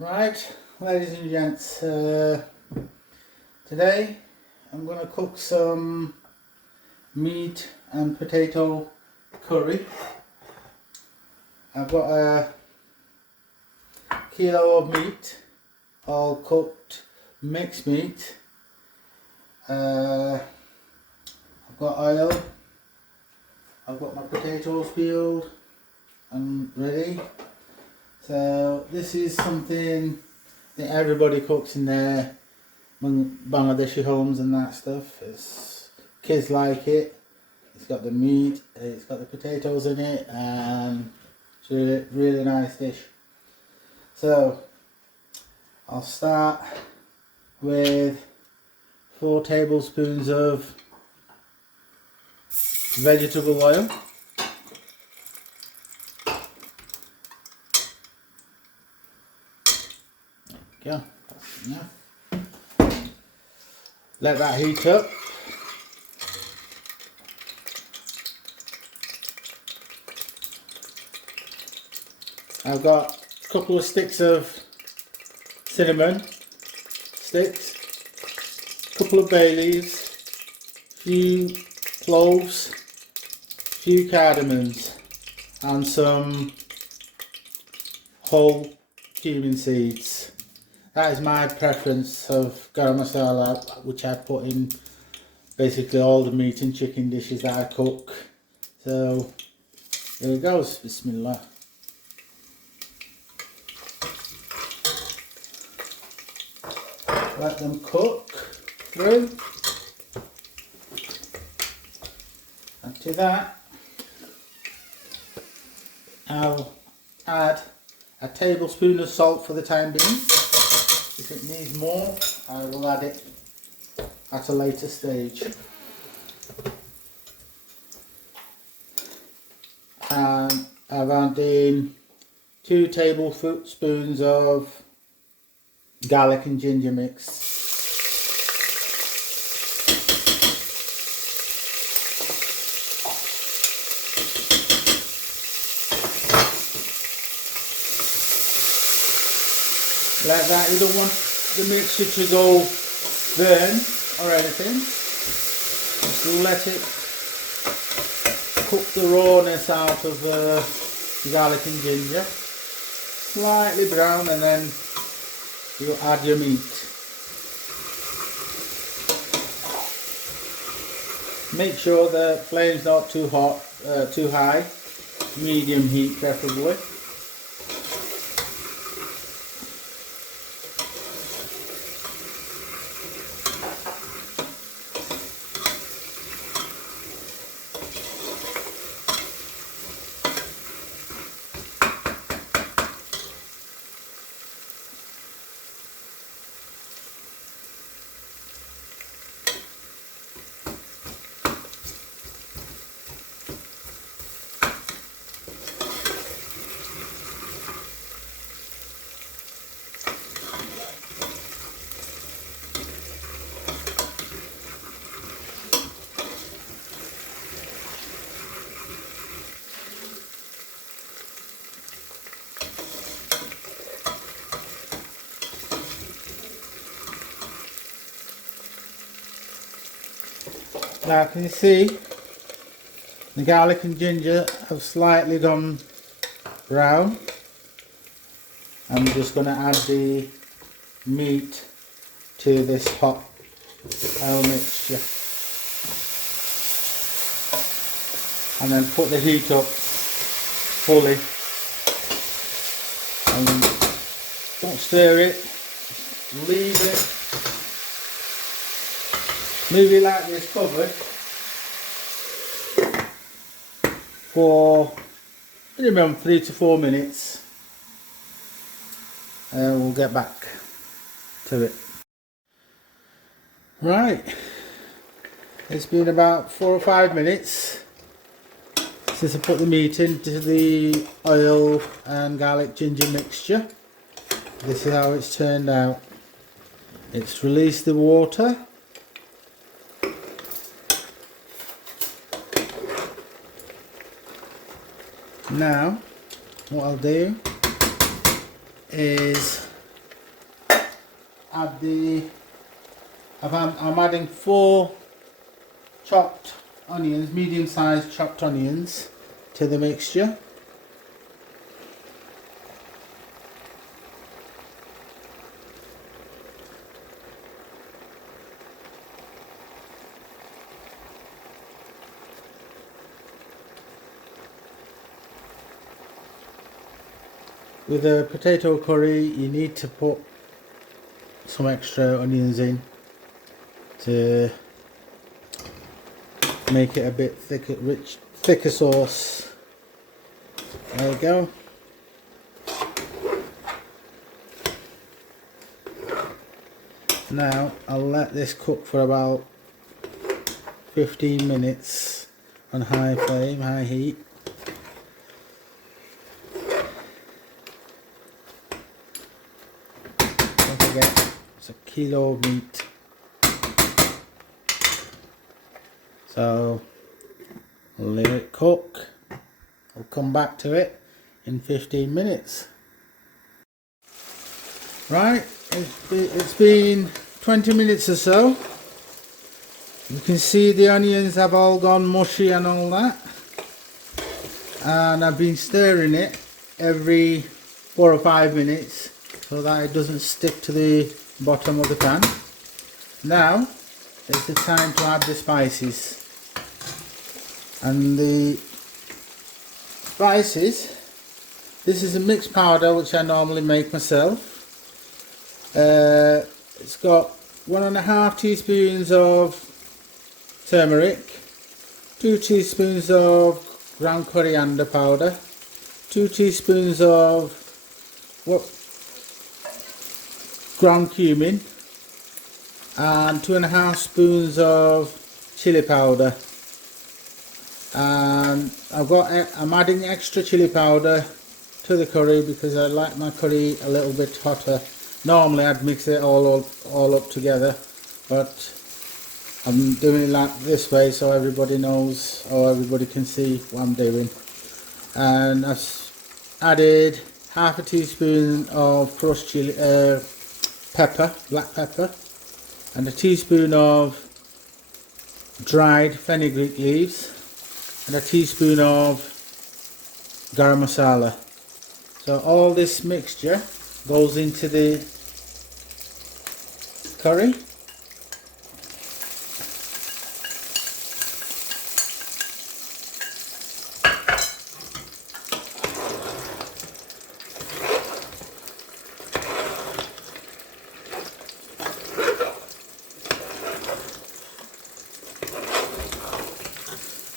Right, ladies and gents, today I'm going to cook some meat and potato curry. I've got a kilo of meat, all cooked mixed meat. I've got oil, I've got my potatoes peeled and ready. So this is something that everybody cooks in their Bangladeshi homes and that stuff. Kids like it. It's got the meat, it's got the potatoes in it, and it's a really nice dish. So I'll start with 4 tablespoons of vegetable oil. Yeah, that's enough. Let that heat up. I've got a couple of sticks of cinnamon sticks, a couple of bay leaves, a few cloves, a few cardamoms, and some whole cumin seeds. That is my preference of garam masala, which I put in basically all the meat and chicken dishes that I cook. So here it goes, bismillah. Let them cook through. And to that I'll add a tablespoon of salt for the time being. If it needs more, I will add it at a later stage. And I've added in 2 tablespoons of garlic and ginger mix. Like that, you don't want the mixture to go burn or anything. Just let it cook the rawness out of the garlic and ginger. Slightly brown, and then you add your meat. Make sure the flame's not too hot, too high. Medium heat preferably. Now can you see the garlic and ginger have slightly gone brown. I'm just going to add the meat to this hot oil mixture and then put the heat up fully, and don't stir it, leave it. Leave it like this covered for minimum 3 to 4 minutes, and we'll get back to it. Right, it's been about 4 or 5 minutes since I put the meat into the oil and garlic ginger mixture. This is how it's turned out. It's released the water. Now what I'll do is add I'm adding 4 chopped onions, medium-sized chopped onions, to the mixture. With a potato curry, you need to put some extra onions in to make it a bit thicker, thicker sauce. There we go. Now I'll let this cook for about 15 minutes on high flame, high heat. Don't forget, it's a kilo of meat. So I'll let it cook. I'll come back to it in 15 minutes. Right, it's been 20 minutes or so. You can see the onions have all gone mushy and all that. And I've been stirring it every 4 or 5 minutes so that it doesn't stick to the bottom of the pan. Now is the time to add the spices. And the spices, this is a mixed powder which I normally make myself. It's got 1.5 teaspoons of turmeric, 2 teaspoons of ground coriander powder, 2 teaspoons of ground cumin, and 2.5 spoons of chili powder. And I'm adding extra chili powder to the curry because I like my curry a little bit hotter. Normally I'd mix it all up together, but I'm doing it like this way so everybody knows, or everybody can see what I'm doing. And I've added 1/2 teaspoon of crushed chili, pepper, black pepper, and 1 teaspoon of dried fenugreek leaves, and 1 teaspoon of garam masala. So all this mixture goes into the curry.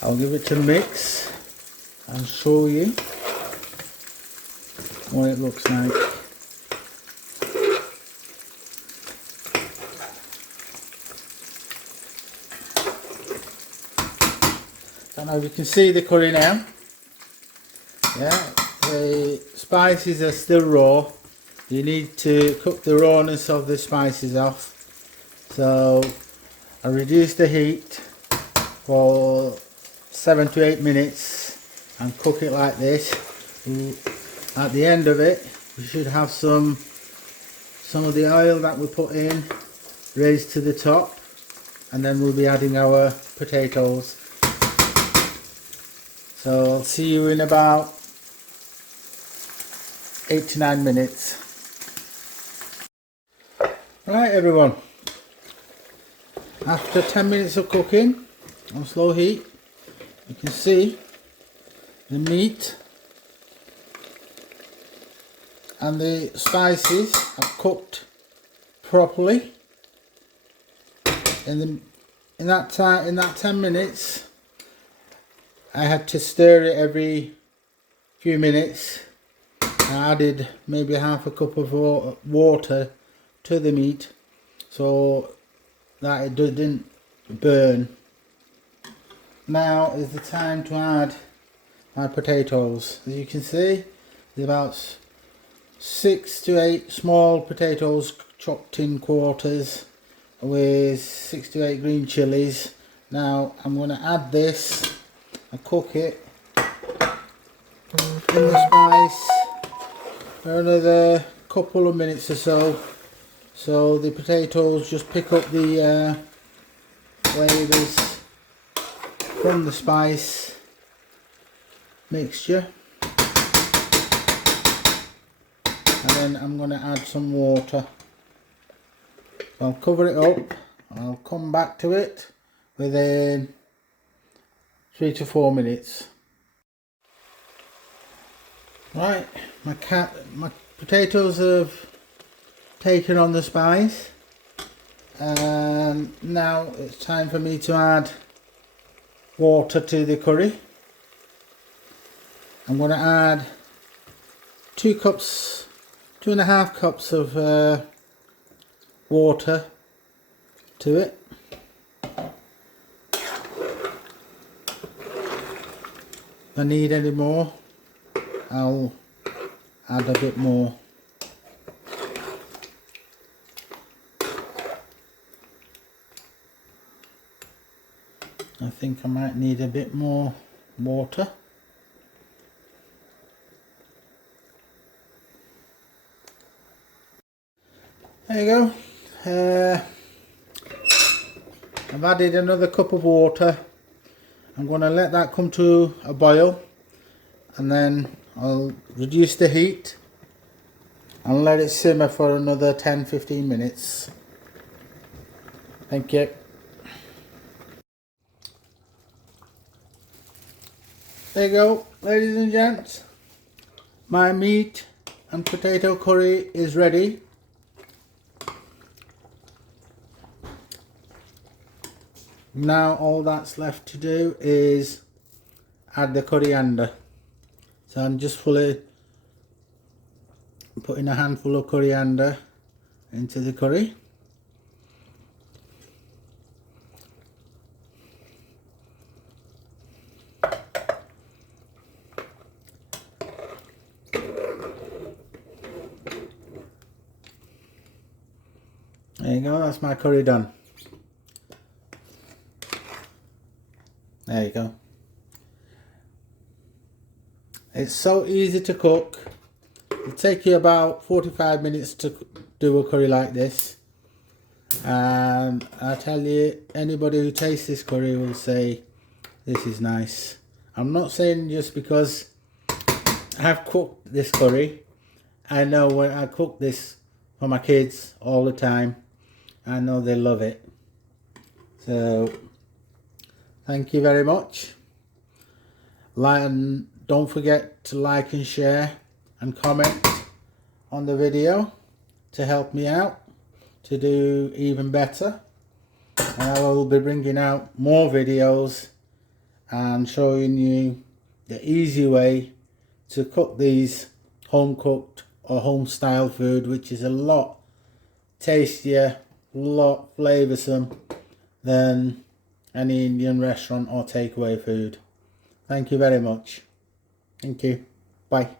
I'll give it a mix and show you what it looks like. Don't know if you can see the curry now. Yeah, the spices are still raw. You need to cook the rawness of the spices off. So I reduce the heat for 7 to 8 minutes and cook it like this. At the end of it, we should have some of the oil that we put in raised to the top, and then we'll be adding our potatoes. So I'll see you in about 8 to 9 minutes. Right everyone, after 10 minutes of cooking on slow heat, you can see the meat and the spices have cooked properly. In that 10 minutes, I had to stir it every few minutes. I added maybe 1/2 cup of water to the meat so that it didn't burn. Now is the time to add my potatoes. As you can see, there's about 6 to 8 small potatoes chopped in quarters with 6 to 8 green chilies. Now I'm going to add this and cook it in the spice for another couple of minutes or so So the potatoes just pick up the flavours from the spice mixture. And then I'm going to add some water. So I'll cover it up and I'll come back to it within 3 to 4 minutes. Right, my potatoes have taken on the spice, and now it's time for me to add water to the curry. I'm going to add 2.5 cups of water to it. If I need any more, I'll add a bit more. I think I might need a bit more water. There you go. I've added another cup of water. I'm going to let that come to a boil, and then I'll reduce the heat and let it simmer for another 10-15 minutes. Thank you. There you go, ladies and gents. My meat and potato curry is ready. Now all that's left to do is add the coriander. So I'm just fully putting a handful of coriander into the curry. There you go, that's my curry done. There you go. It's so easy to cook. It'll take you about 45 minutes to do a curry like this. And I tell you, anybody who tastes this curry will say this is nice. I'm not saying just because I've cooked this curry. I know when I cook this for my kids all the time, I know they love it. So thank you very much. And don't forget to like and share and comment on the video to help me out to do even better. And I will be bringing out more videos and showing you the easy way to cook these home cooked or home style food, which is a lot tastier, a lot flavoursome than any Indian restaurant or takeaway food. Thank you very much. Thank you. Bye.